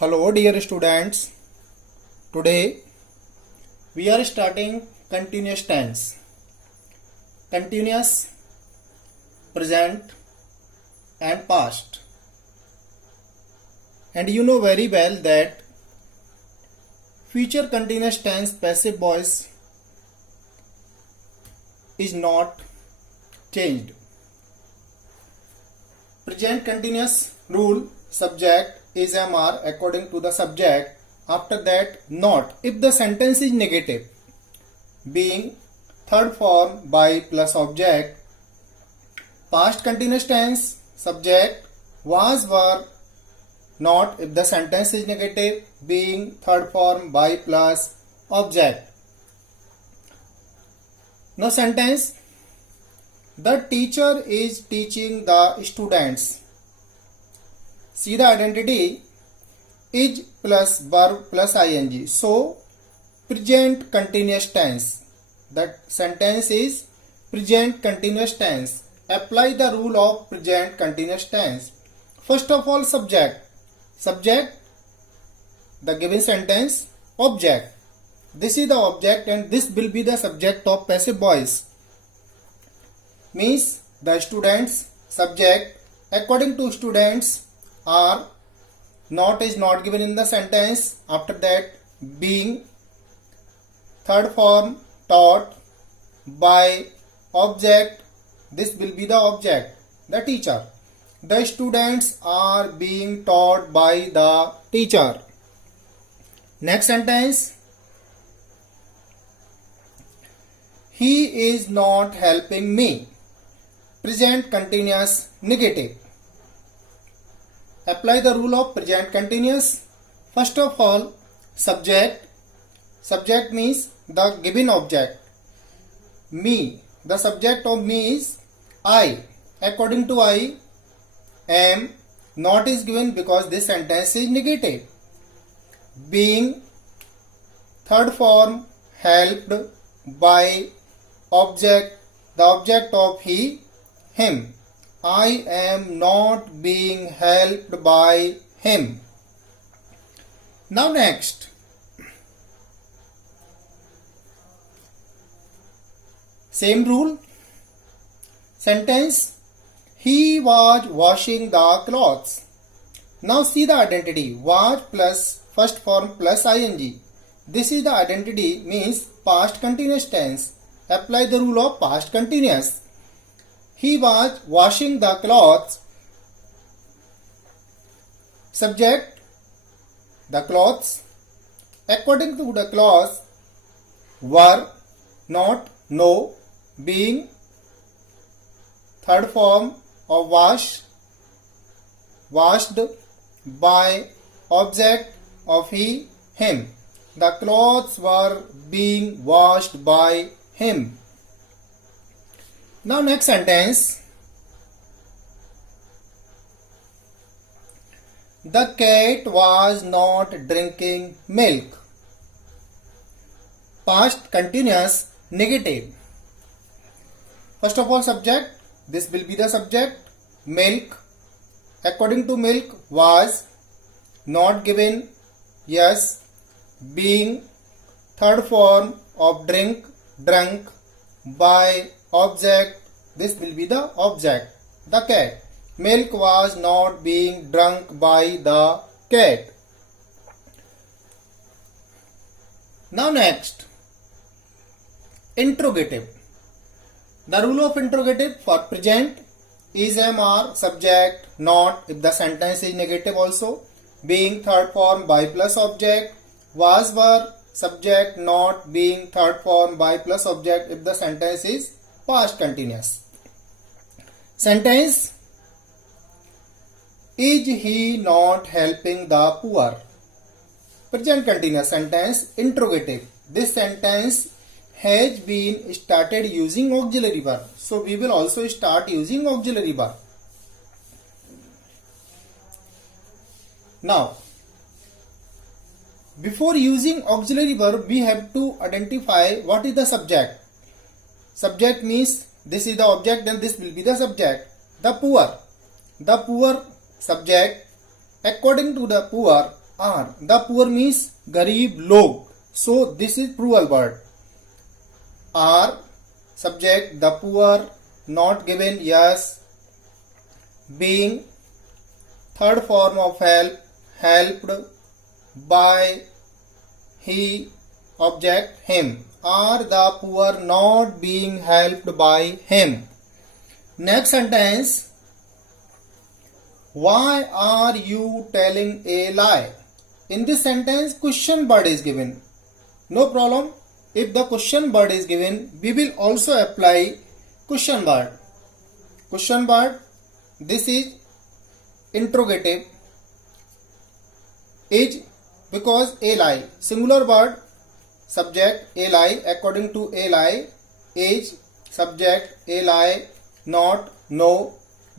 Hello dear students, today we are starting continuous tense, continuous, present and past. And you know very well that future continuous tense passive voice is not changed. Present continuous rule subject is MR according to the subject. After that, not if the sentence is negative, being third form by plus object. Past continuous tense subject was were not if the sentence is negative, being third form by plus object. Now sentence, the teacher is teaching the students. See the identity, is plus verb plus ing. So present continuous tense. That sentence is present continuous tense. Apply the rule of present continuous tense. First of all, subject. Subject, the given sentence, object. This is the object and this will be the subject of passive voice. Means the students, subject, according to students, are not is not given in the sentence. After that, being third form taught by object, this will be the object, the teacher. The students are being taught by the teacher. Next sentence, he is not helping me. Present continuous negative. Apply the rule of present continuous. First of all, subject. Subject means the given object. Me. The subject of me is I. According to I, am not is given because this sentence is negative. Being third form helped by object. The object of he, him. I am not being helped by him. Now next, same rule. Sentence, he was washing the clothes. Now see the identity, was plus first form plus ing. This is the identity, means past continuous tense. Apply the rule of past continuous. He was washing the clothes. Subject, the clothes. According to the clause, were, not, no, being third form of wash, washed by object of he, him. The clothes were being washed by him. Now next sentence, the cat was not drinking milk. Past continuous negative. First of all, subject, this will be the subject, milk. According to milk, was not given, yes, being third form of drink, drunk by object, this will be the object, the cat. Milk was not being drunk by the cat. Now next, interrogative. The rule of interrogative for present is MR subject not if the sentence is negative also, being third form by plus object, was were subject not being third form by plus object if the sentence is past continuous. Sentence, is he not helping the poor? Present continuous sentence, interrogative. This sentence has been started using auxiliary verb. So we will also start using auxiliary verb. Now, before using auxiliary verb, we have to identify what is the subject. Subject means this is the object and this will be the subject. The poor. The poor subject. According to the poor, are. The poor means garib log. So this is plural word. Are subject the poor, not given yes, being third form of help, helped by, he, object him. Are the poor not being helped by him? Next sentence. Why are you telling a lie? In this sentence, question word is given. No problem. If the question word is given, we will also apply question word. Question word, this is interrogative. Is because a lie. Singular word, subject a lie, according to a lie. Is subject a lie, not, no,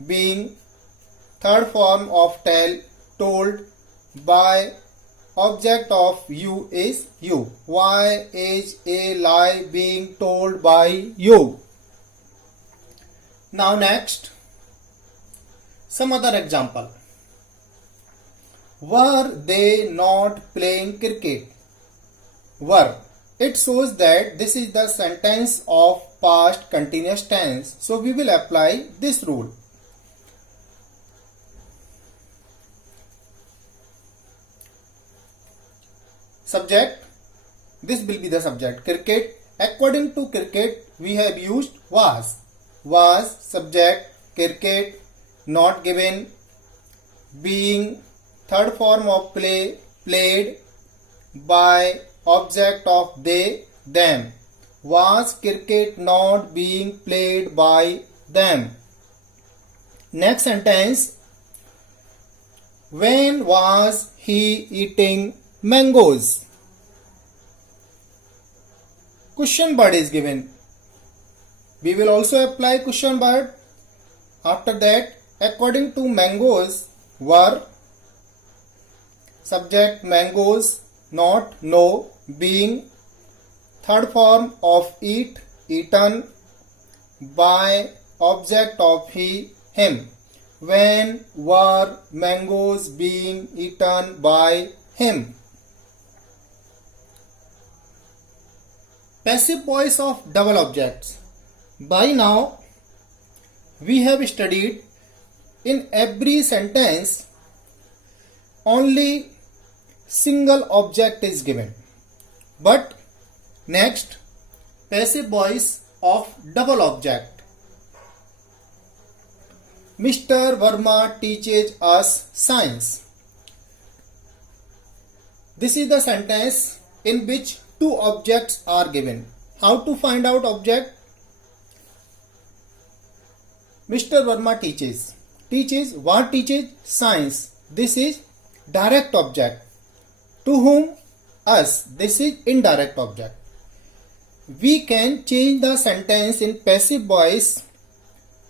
being third form of tell, told, by, object of you is you. Why is a lie being told by you? Now next, some other example. Were they not playing cricket? Were. It shows that this is the sentence of past continuous tense. So we will apply this rule. Subject, this will be the subject. Cricket, according to cricket, we have used was. Was, subject, cricket, not given, being, third form of play, played, by, object of they, them. Was cricket not being played by them? Next sentence. When was he eating mangoes? Question word is given. We will also apply question word. After that, according to mangoes, were, subject mangoes, not, no, being, third form of eat, eaten, by, object of he, him. When were mangoes being eaten by him? Passive voice of double objects. By now, we have studied in every sentence only single object is given. But next, passive voice of double object. Mr. Verma teaches us science. This is the sentence in which two objects are given. How to find out object? Mr. Verma teaches. Teaches, what teaches? Science. This is direct object. To whom? Us. This is indirect object. We can change the sentence in passive voice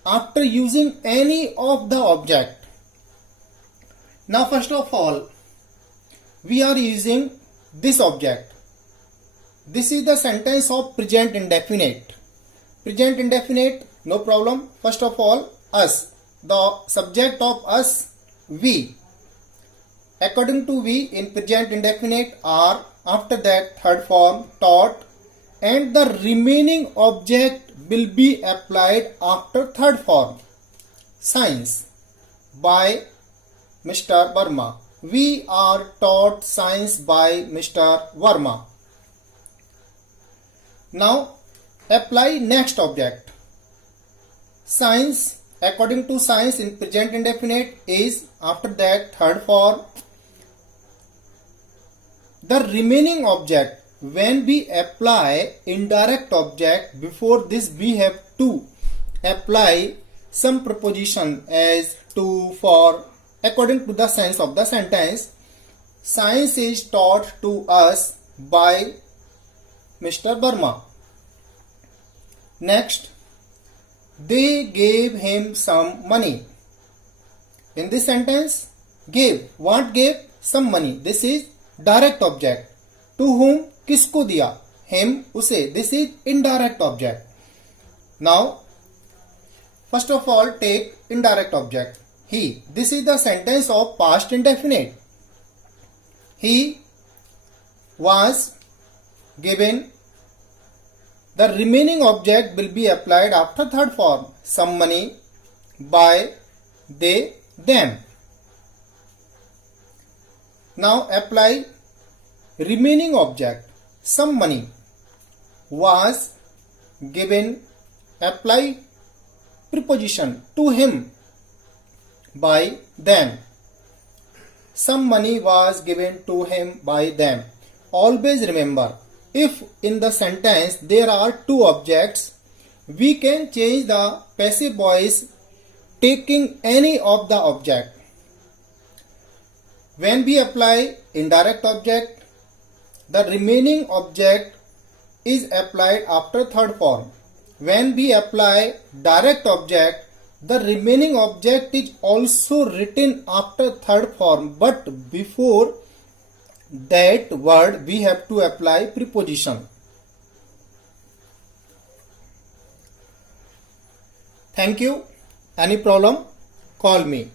after using any of the object. Now first of all, we are using this object. This is the sentence of present indefinite. Present indefinite, no problem. First of all, us. The subject of us, we. According to we, in present indefinite are, after that third form, taught, and the remaining object will be applied after third form. Science, by Mr. Verma. We are taught science by Mr. Verma. Now apply next object. Science, according to science in present indefinite is, after that third form. The remaining object, when we apply indirect object, before this we have to apply some preposition as to, for, according to the sense of the sentence. Science is taught to us by Mr. Verma. Next, they gave him some money. In this sentence, gave, what gave? Some money. This is direct object. To whom? किसको दिया? Him, उसे. This is indirect object. Now, first of all, take indirect object. He. This is the sentence of past indefinite. he was given. The remaining object will be applied after third form. Some money, by, they, them. Now apply remaining object. Some money was given. Apply preposition to him, by, them. Some money was given to him by them. Always remember, if in the sentence there are two objects, we can change the passive voice taking any of the object. When we apply indirect object, the remaining object is applied after third form. When we apply direct object, the remaining object is also written after third form, but before that word we have to apply preposition. Thank you. Any problem? Call me.